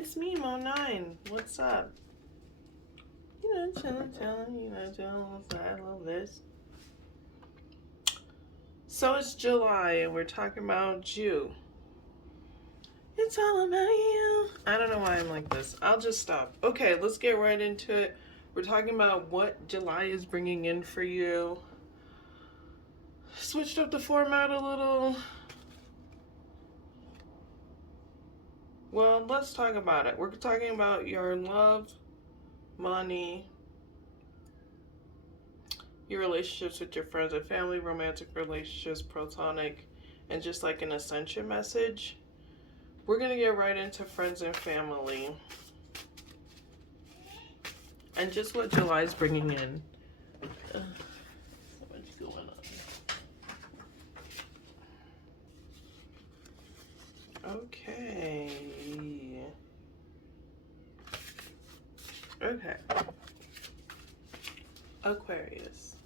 It's me, Mo9. What's up? Chilling, doing a little that, a little this. So it's July, and we're talking about you. It's all about you. I don't know why I'm like this. I'll just stop. Okay, let's get right into it. We're talking about what July is bringing in for you. Switched up the format a little. Well, let's talk about it. We're talking about your love, money, your relationships with your friends and family, romantic relationships, platonic, and just like an ascension message. We're going to get right into friends and family and just what July's bringing in. So much going on. Okay. Aquarius.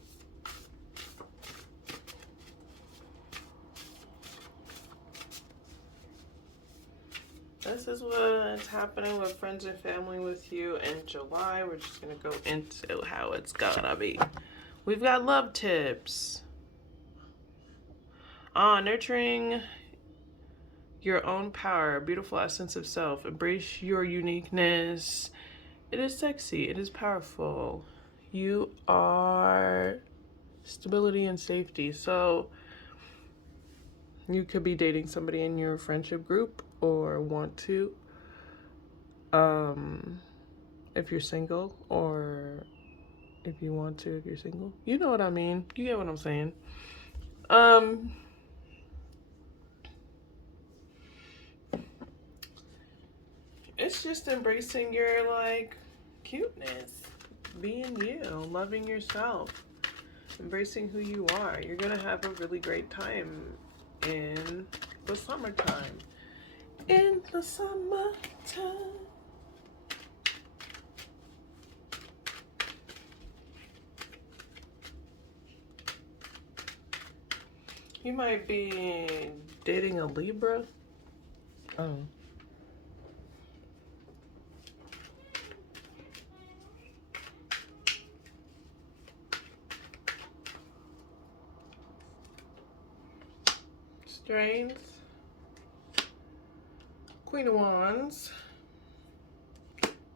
This is what's happening with friends and family with you in July. We're just going to go into how it's going to be. We've got love tips. Nurturing your own power, beautiful essence of self. Embrace your uniqueness. It is sexy. It is powerful. You are stability and safety. So you could be dating somebody in your friendship group or want to. If you're single, or if you want to, if you're single. You know what I mean. You get what I'm saying. It's just embracing your like cuteness, being you, loving yourself, embracing who you are. You're gonna have a really great time in the summertime. In the summertime. You might be dating a Libra. Oh. Strength. Queen of Wands.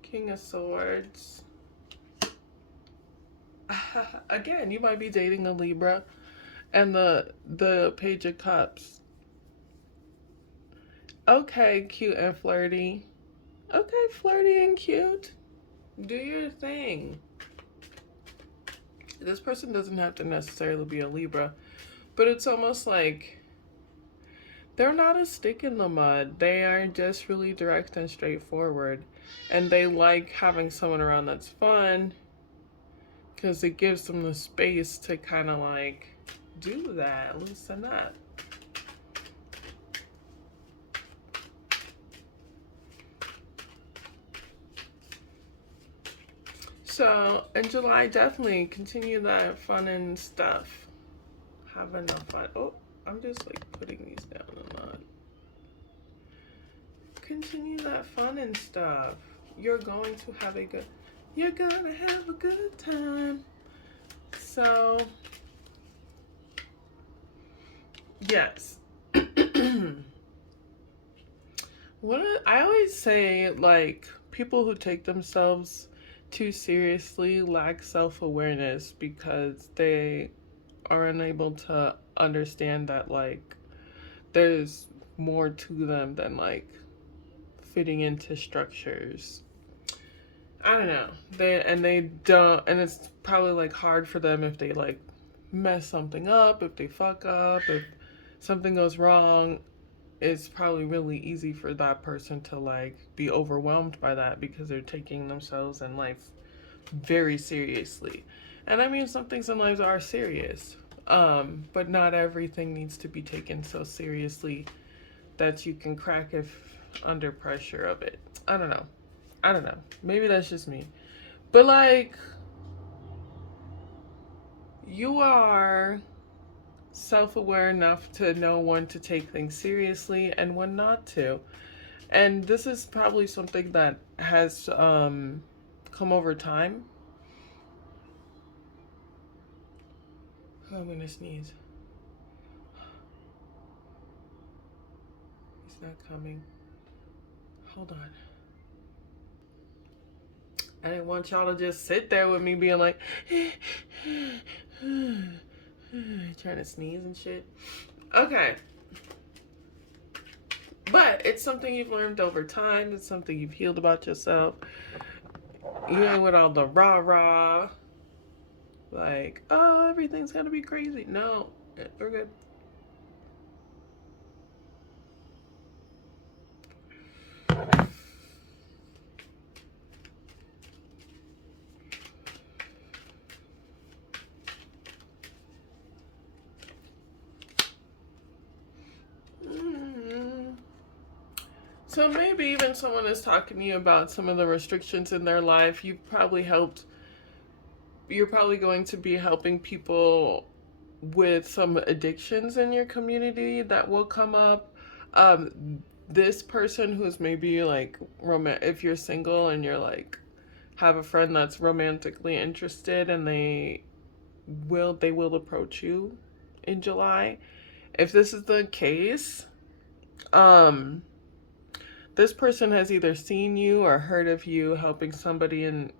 King of Swords. Again, you might be dating a Libra. And the Page of Cups. Okay, cute and flirty. Okay, flirty and cute. Do your thing. This person doesn't have to necessarily be a Libra, but it's almost like they're not a stick in the mud. They are just really direct and straightforward. And they like having someone around that's fun because it gives them the space to kind of like do that, loosen up. So in July, definitely continue that fun and stuff. Have enough fun. Oh, I'm just like putting these down a lot. Continue that fun and stuff. You're going to have a good time. So yes. I always say, like, people who take themselves too seriously lack self-awareness because they are unable to understand that, like, there's more to them than, like, fitting into structures. I don't know. They don't, and it's probably, like, hard for them if they, like, mess something up, if they fuck up, if something goes wrong. It's probably really easy for that person to like be overwhelmed by that because they're taking themselves and life very seriously. And I mean, some things in life are serious, but not everything needs to be taken so seriously that you can crack if under pressure of it. I don't know. Maybe that's just me. But like, you are self-aware enough to know when to take things seriously and when not to. And this is probably something that has come over time. Oh, I'm gonna sneeze. It's not coming. Hold on. I didn't want y'all to just sit there with me being like, trying to sneeze and shit. Okay. But it's something you've learned over time. It's something you've healed about yourself. You ain't with all the rah-rah. Like, oh, everything's gonna be crazy. No, we're good. So maybe even someone is talking to you about some of the restrictions in their life. You're probably going to be helping people with some addictions in your community that will come up. This person who's maybe like if you're single and you're like have a friend that's romantically interested and they will approach you in July. If this is the case, this person has either seen you or heard of you helping somebody in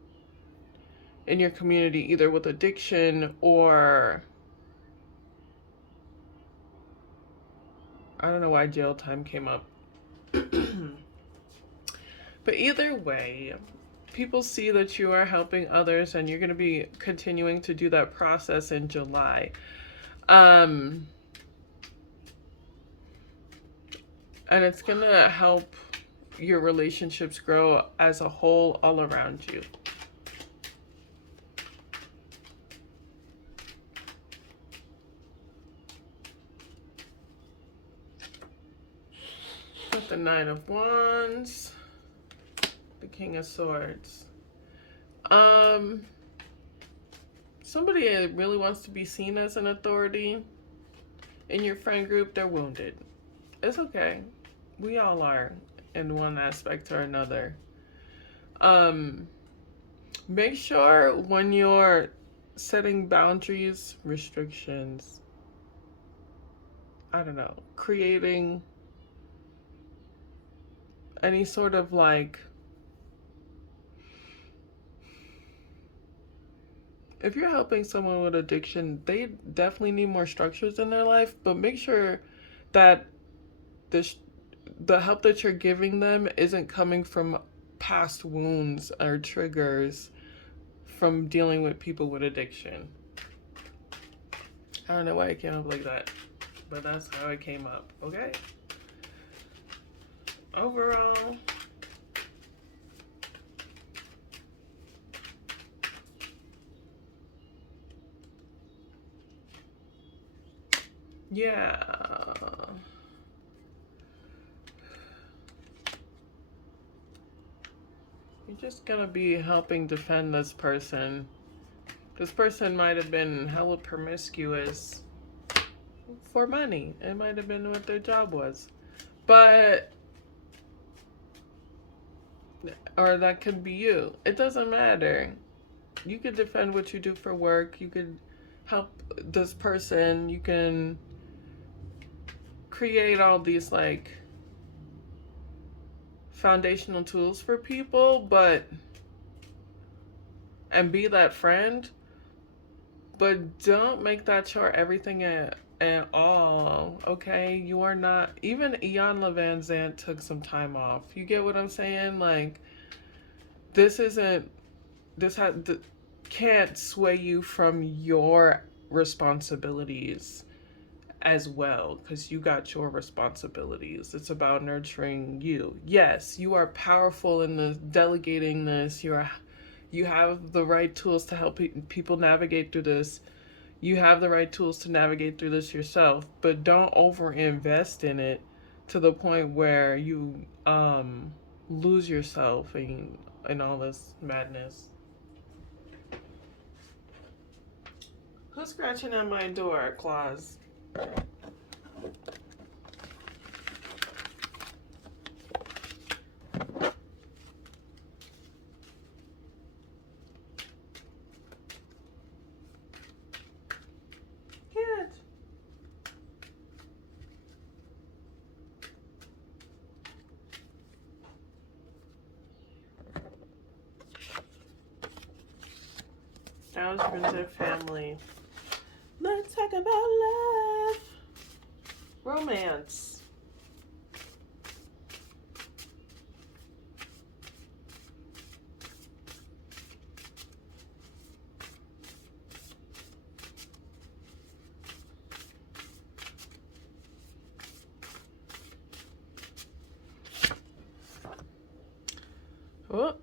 your community, either with addiction or I don't know why jail time came up. But either way, people see that you are helping others and you're going to be continuing to do that process in July. And it's going to help your relationships grow as a whole all around you. With the Nine of Wands, the King of Swords. Somebody really wants to be seen as an authority in your friend group. They're wounded. It's okay. We all are in one aspect or another. Make sure when you're setting boundaries, restrictions, I don't know, creating any sort of like, if you're helping someone with addiction, they definitely need more structures in their life, but make sure that the help that you're giving them isn't coming from past wounds or triggers from dealing with people with addiction. I don't know why it came up like that, but that's how it came up, okay? Overall, yeah. You're just gonna be helping defend this person. This person might have been hella promiscuous for money. It might have been what their job was. But, or that could be you. It doesn't matter. You could defend what you do for work. You could help this person. You can create all these like foundational tools for people, and be that friend, but don't make that your everything at all, okay? You are not, even Iryna Van Zant took some time off. You get what I'm saying? Like, this can't sway you from your responsibilities as well, because you got your responsibilities. It's about nurturing you. Yes, you are powerful in the delegating this. You have the right tools to help people navigate through this. You have the right tools to navigate through this yourself, but don't over invest in it to the point where you lose yourself in all this madness. Who's scratching at my door, Claus? spouse, friends, and family. Let's talk about love. Romance. Oh.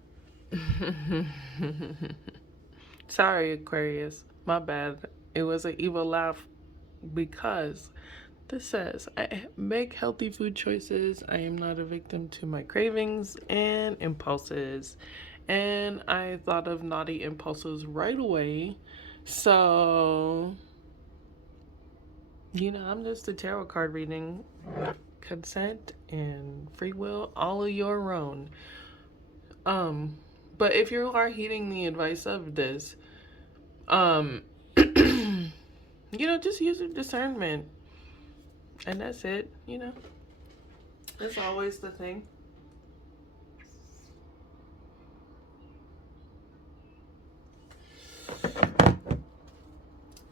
Sorry, Aquarius. My bad. It was an evil laugh because this says, I make healthy food choices. I am not a victim to my cravings and impulses. And I thought of naughty impulses right away. So, I'm just a tarot card reading. Consent and free will, all of your own. But if you are heeding the advice of this, just use your discernment. And that's it, That's always the thing.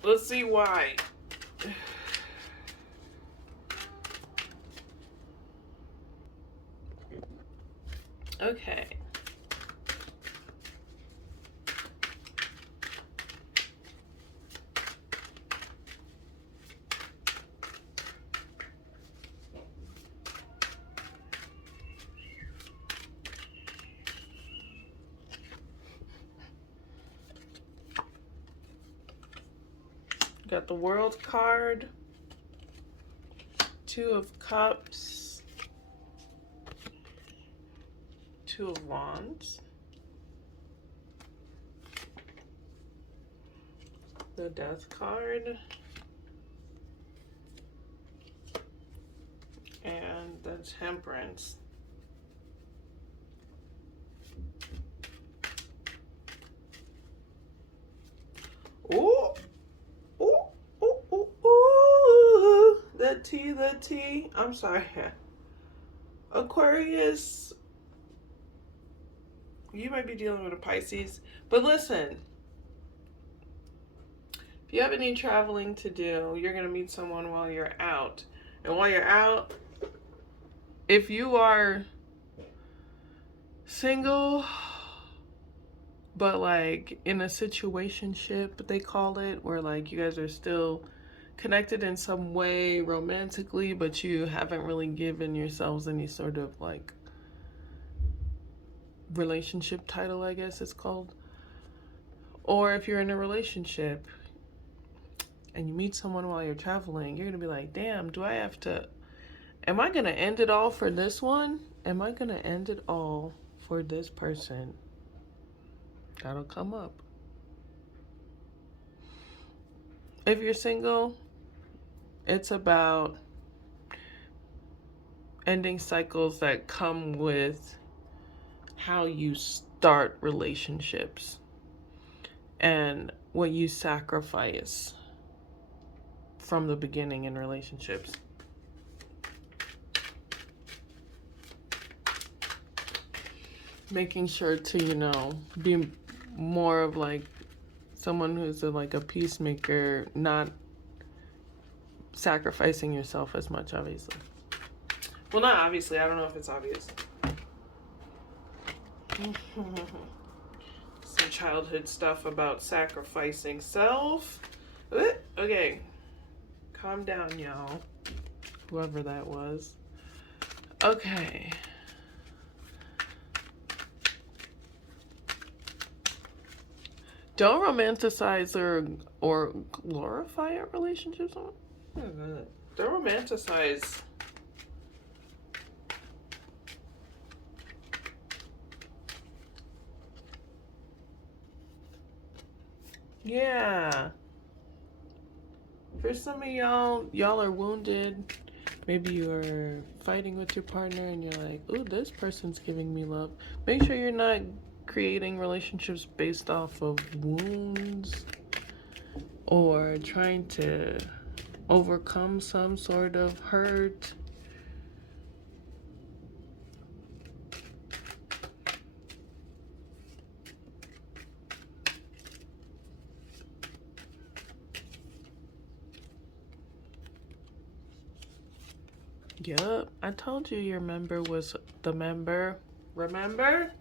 Let's see why. Okay. Got the World card, Two of Cups, Two of Wands, the Death card, and the Temperance. Ooh! The tea. I'm sorry. Aquarius, you might be dealing with a Pisces, but listen, if you have any traveling to do, you're going to meet someone while you're out. And while you're out, if you are single, but like in a situationship, they call it, where like you guys are still connected in some way romantically, but you haven't really given yourselves any sort of like relationship title, I guess it's called. Or if you're in a relationship and you meet someone while you're traveling, you're gonna be like, damn, am I gonna end it all for this one? Am I gonna end it all for this person? That'll come up. If you're single, it's about ending cycles that come with how you start relationships and what you sacrifice from the beginning in relationships. Making sure to, be more of like someone who's like a peacemaker, not sacrificing yourself as much, obviously. Well, not obviously. I don't know if it's obvious. Some childhood stuff about sacrificing self. Okay. Calm down, y'all. Whoever that was. Okay. Don't romanticize or glorify a relationship. Don't romanticize For some of y'all are wounded. Maybe you're fighting with your partner and you're like, ooh, this person's giving me love. Make sure you're not creating relationships based off of wounds or trying to overcome some sort of hurt. Yup, I told you your member was the member. Remember?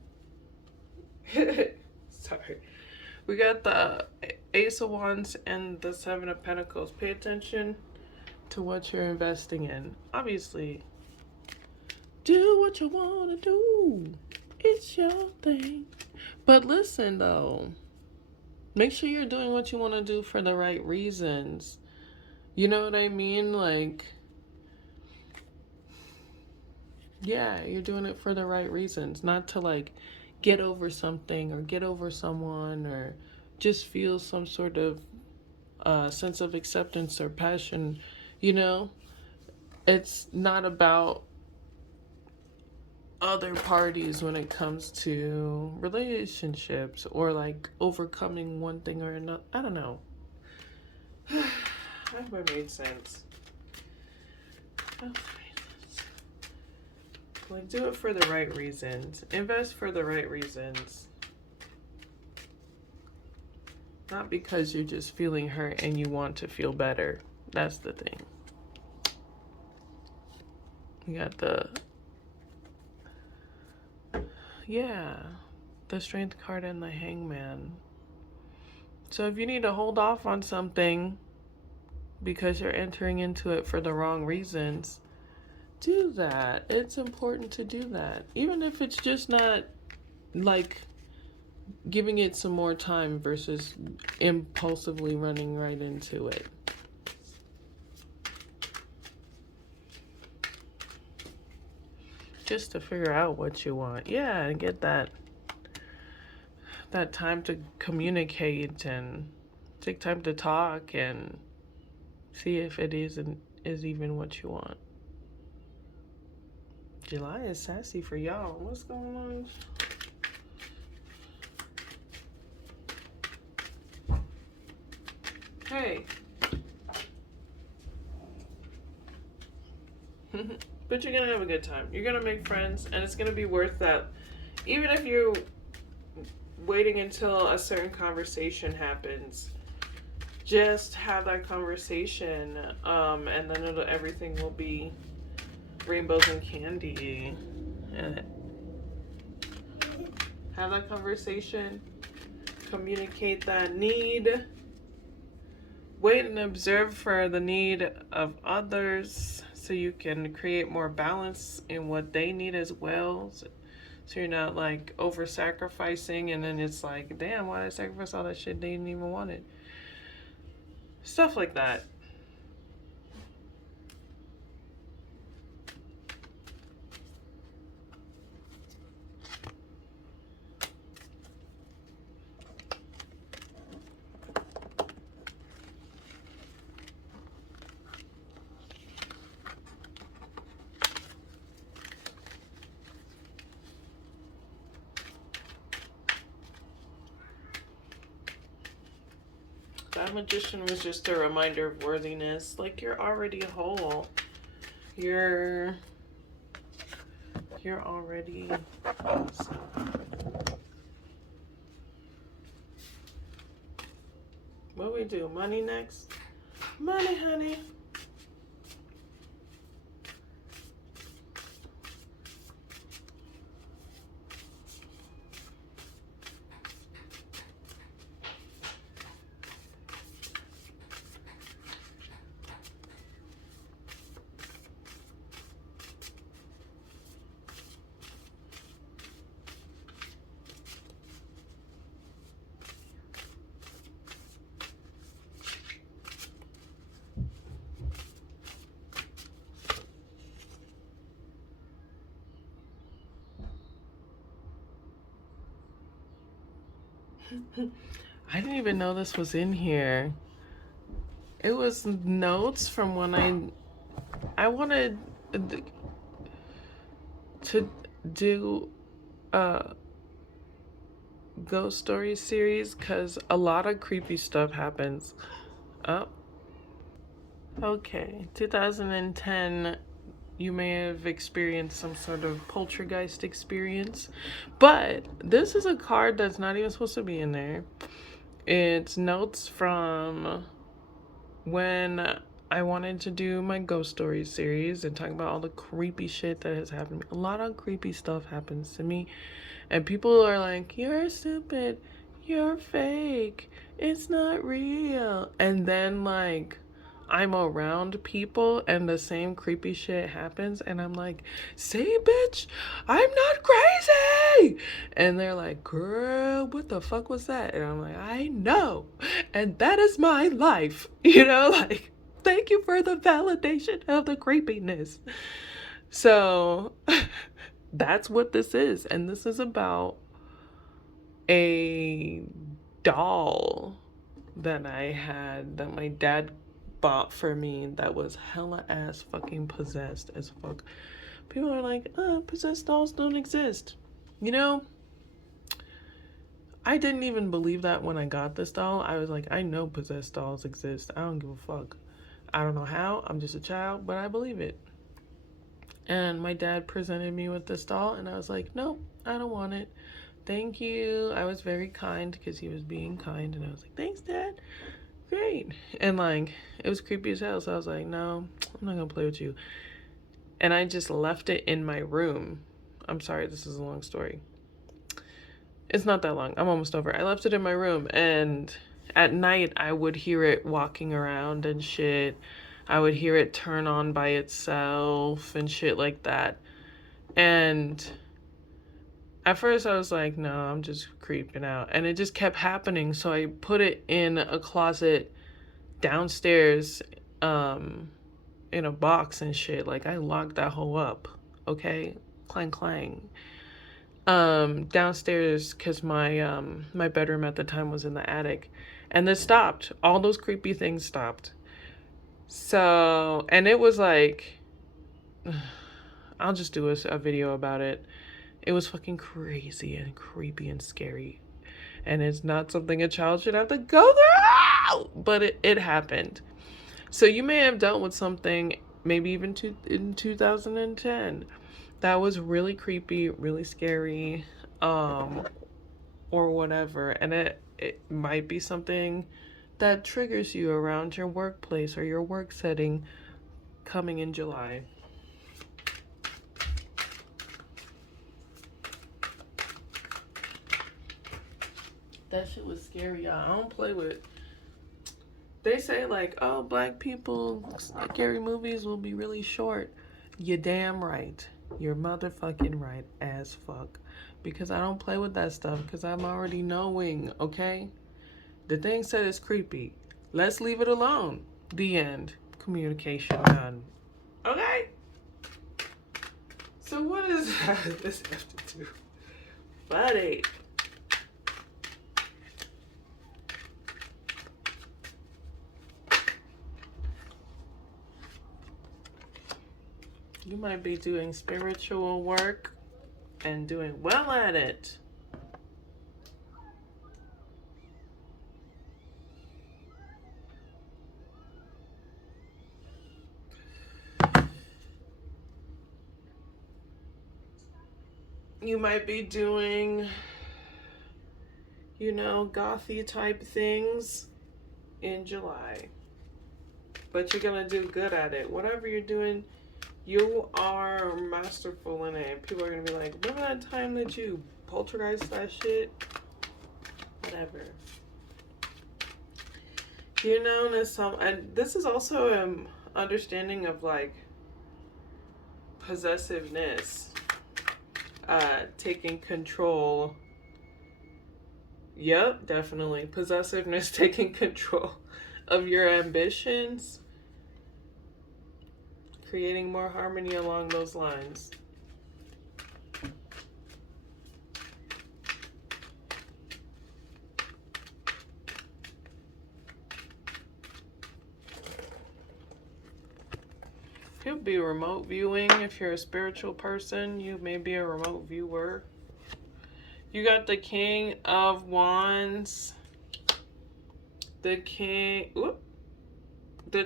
Sorry. We got the Ace of Wands and the Seven of Pentacles. Pay attention to what you're investing in. Obviously, do what you want to do. It's your thing. But listen, though. Make sure you're doing what you want to do for the right reasons. You know what I mean? Like, yeah, you're doing it for the right reasons. Not to, like, get over something or get over someone or just feel some sort of sense of acceptance or passion. You know? It's not about other parties when it comes to relationships or like overcoming one thing or another. I don't know. I hope I made sense. Like, do it for the right reasons. Invest for the right reasons. Not because you're just feeling hurt and you want to feel better. That's the thing. You got the Strength card and the Hangman. So if you need to hold off on something because you're entering into it for the wrong reasons, do that. It's important to do that. Even if it's just not like giving it some more time versus impulsively running right into it. Just to figure out what you want. Yeah, and get that time to communicate and take time to talk and see if it is even what you want. July is sassy for y'all. What's going on? Hey. But you're gonna have a good time. You're gonna make friends, and it's gonna be worth that. Even if you're waiting until a certain conversation happens, just have that conversation, and then everything will be rainbows and candy. And have that conversation, communicate that need, wait and observe for the need of others so you can create more balance in what they need as well. So you're not like over sacrificing and then it's like, damn, why did I sacrifice all that shit they didn't even want it? Stuff like that. That Magician was just a reminder of worthiness. Like, you're already whole. You're already awesome. What we do? Money next? Money, honey. I didn't even know this was in here. It was notes from when I wanted to do a ghost story series because a lot of creepy stuff happens. Oh, okay. 2010. You may have experienced some sort of poltergeist experience. But this is a card that's not even supposed to be in there. It's notes from when I wanted to do my ghost stories series and talk about all the creepy shit that has happened to me. A lot of creepy stuff happens to me, and people are like, "You're stupid, you're fake, it's not real." And then, like, I'm around people and the same creepy shit happens, and I'm like, "See, bitch, I'm not crazy." And they're like, "Girl, what the fuck was that?" And I'm like, "I know, and that is my life." You know, like, thank you for the validation of the creepiness. So that's what this is. And this is about a doll that I had that my dad bought for me that was hella ass fucking possessed as fuck. People are like, possessed dolls don't exist. You know, I didn't even believe that when I got this doll. I was like, I know possessed dolls exist. I don't give a fuck. I don't know how. I'm just a child, but I believe it. And my dad presented me with this doll, and I was like, nope, I don't want it. Thank you. I was very kind because he was being kind, and I was like, thanks, Dad. Great. And like, it was creepy as hell, so I was like, no, I'm not gonna play with you. And I just left it in my room. I'm sorry, this is a long story. It's not that long. I'm almost over. I left it in my room, and at night I would hear it walking around and shit. I would hear it turn on by itself and shit like that. And at first I was like, no, I'm just creeping out. And it just kept happening. So I put it in a closet downstairs, in a box and shit. Like, I locked that hole up. Okay? Clang clang. Downstairs, because my bedroom at the time was in the attic. And this stopped. All those creepy things stopped. So, and it was like, I'll just do a video about it. It was fucking crazy and creepy and scary. And it's not something a child should have to go through, but it happened. So you may have dealt with something, maybe even in 2010, that was really creepy, really scary, or whatever. And it might be something that triggers you around your workplace or your work setting coming in July. That shit was scary, y'all. I don't play with. They say, like, oh, black people, scary movies will be really short. You're damn right. You're motherfucking right as fuck. Because I don't play with that stuff because I'm already knowing, okay? The thing said it's creepy. Let's leave it alone. The end. Communication done. Okay? So what does this have to do? Buddy. You might be doing spiritual work and doing well at it. You might be doing, gothy type things in July. But you're going to do good at it. Whatever you're doing, you are masterful in it. People are going to be like, remember that time that you poltergeist that shit? Whatever. You're known as and this is also an understanding of, like, possessiveness. Taking control. Yep, definitely. Possessiveness, taking control of your ambitions. Creating more harmony along those lines. Could be remote viewing. If you're a spiritual person, you may be a remote viewer. You got the King of Wands. The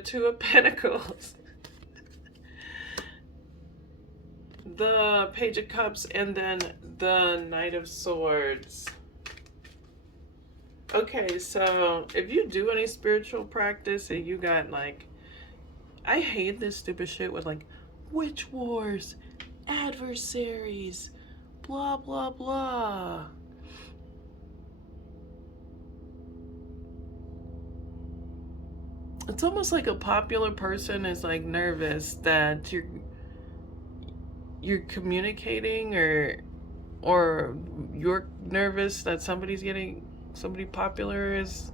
Two of Pentacles. The Page of Cups, and then the Knight of Swords. Okay, so if you do any spiritual practice and you got, like, I hate this stupid shit with like witch wars, adversaries, blah blah blah. It's almost like a popular person is like nervous that you're communicating, or you're nervous that somebody popular is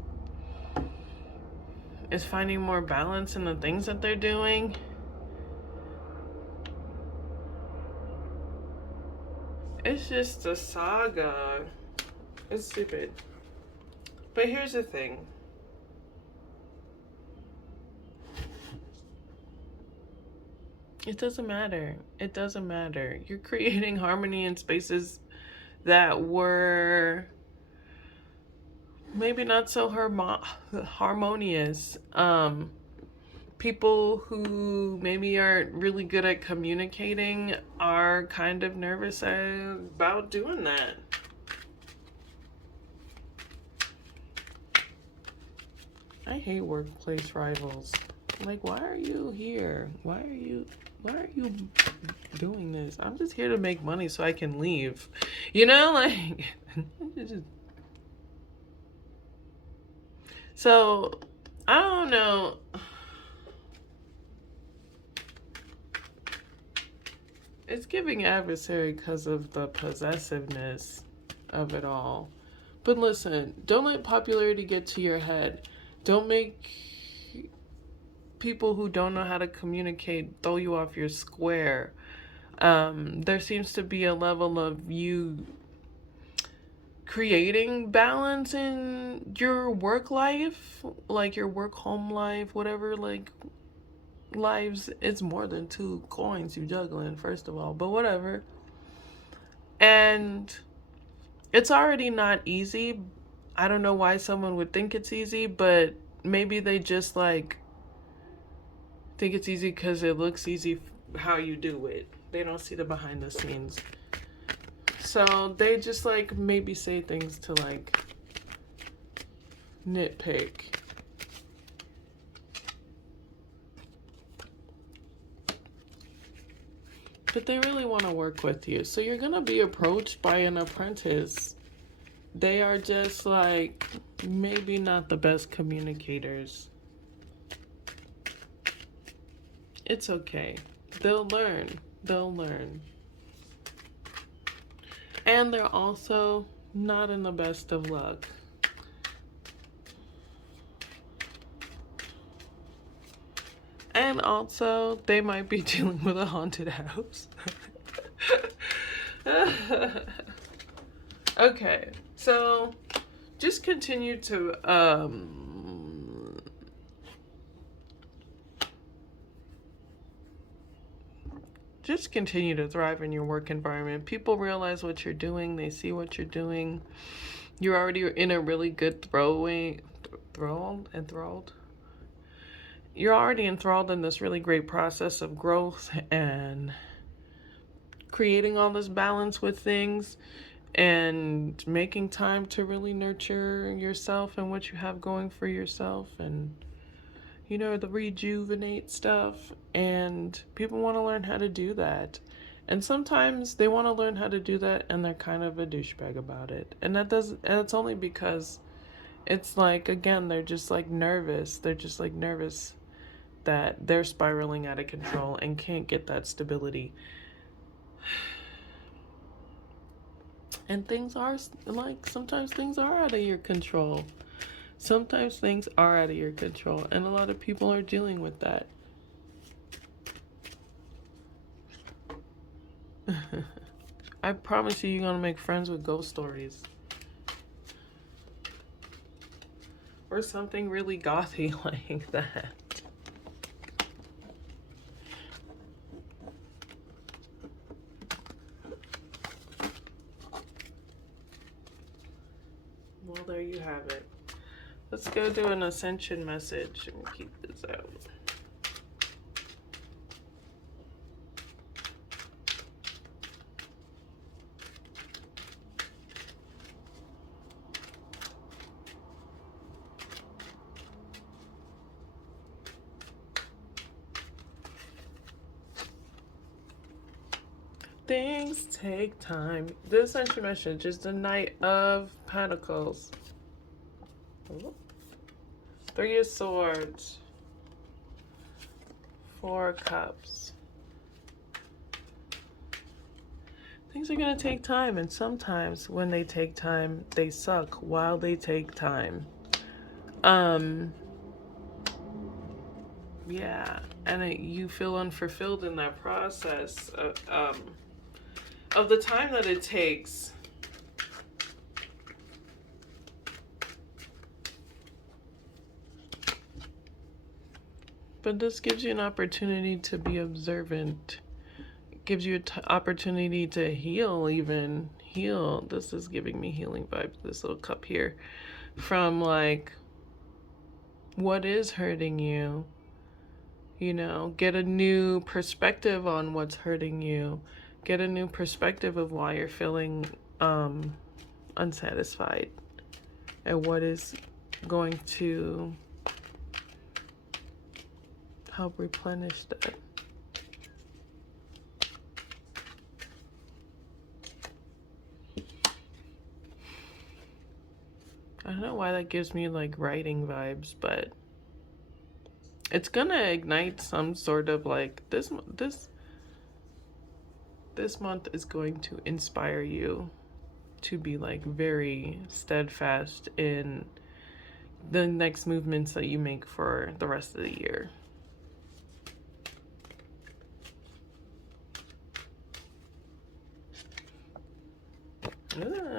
finding more balance in the things that they're doing. It's just a saga. It's stupid. But here's the thing. It doesn't matter. It doesn't matter. You're creating harmony in spaces that were maybe not so harmonious. People who maybe aren't really good at communicating are kind of nervous about doing that. I hate workplace rivals. Like, why are you here? Why are you doing this? I'm just here to make money so I can leave. You know, like so I don't know. It's giving adversary because of the possessiveness of it all. But listen, don't let popularity get to your head. Don't make people who don't know how to communicate throw you off your square. There seems to be a level of you creating balance in your work life, like your work home life, whatever, like lives. It's more than two coins you juggling, first of all, but whatever. And it's already not easy. I don't know why someone would think it's easy, but maybe they just like think it's easy because it looks easy how you do it. They don't see the behind the scenes. So they just like maybe say things to like nitpick. But they really want to work with you. So you're going to be approached by an apprentice. They are just like maybe not the best communicators. It's okay. They'll learn. They'll learn. And they're also not in the best of luck. And also, they might be dealing with a haunted house. Okay, so just continue to just continue to thrive in your work environment. People realize what you're doing. They see what you're doing. You're already in a really good enthralled. You're already enthralled in this really great process of growth and creating all this balance with things and making time to really nurture yourself and what you have going for yourself, and you know, the rejuvenate stuff. And people want to learn how to do that, and sometimes they want to learn how to do that and they're kind of a douchebag about it, and it's only because it's like, again, they're just like nervous. They're just like nervous that they're spiraling out of control and can't get that stability. And things are like, sometimes things are out of your control. Sometimes things are out of your control, and a lot of people are dealing with that. I promise you're gonna make friends with ghost stories. Or something really gothy like that. Well, there you have it. Let's go do an ascension message and keep this out. Things take time. This entry message is the Knight of Pentacles. Ooh. 3 of Swords. 4 Cups. Things are going to take time, and sometimes when they take time, they suck while they take time. Yeah, and you feel unfulfilled in that process of the time that it takes. But this gives you an opportunity to be observant. It gives you an opportunity to heal, even. Heal. This is giving me healing vibes, this little cup here. From, like, what is hurting you? You know, get a new perspective on what's hurting you. Get a new perspective of why you're feeling unsatisfied. And what is going to help replenish that. I don't know why that gives me like writing vibes, but it's gonna ignite some sort of like this month is going to inspire you to be like very steadfast in the next movements that you make for the rest of the year.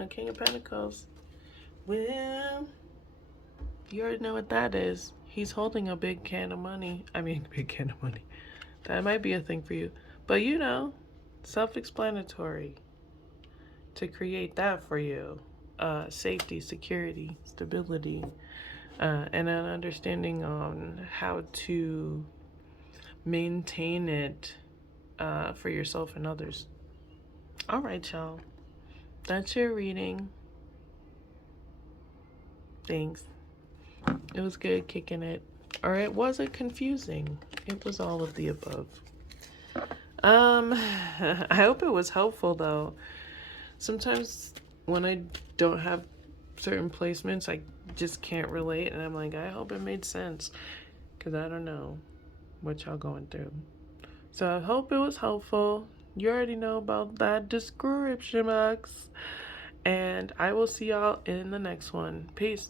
King of Pentacles. Well, you already know what that is. He's holding a big can of money. I mean, big can of money. That might be a thing for you. But you know, self-explanatory to create that for you. Safety, security, stability, and an understanding on how to maintain it for yourself and others. All right, y'all. That's your reading. Thanks. It was good kicking it. Or it wasn't confusing. It was all of the above. I hope it was helpful though. Sometimes when I don't have certain placements, I just can't relate, and I'm like, I hope it made sense, because I don't know what y'all going through. So I hope it was helpful. You already know about that description box. And I will see y'all in the next one. Peace.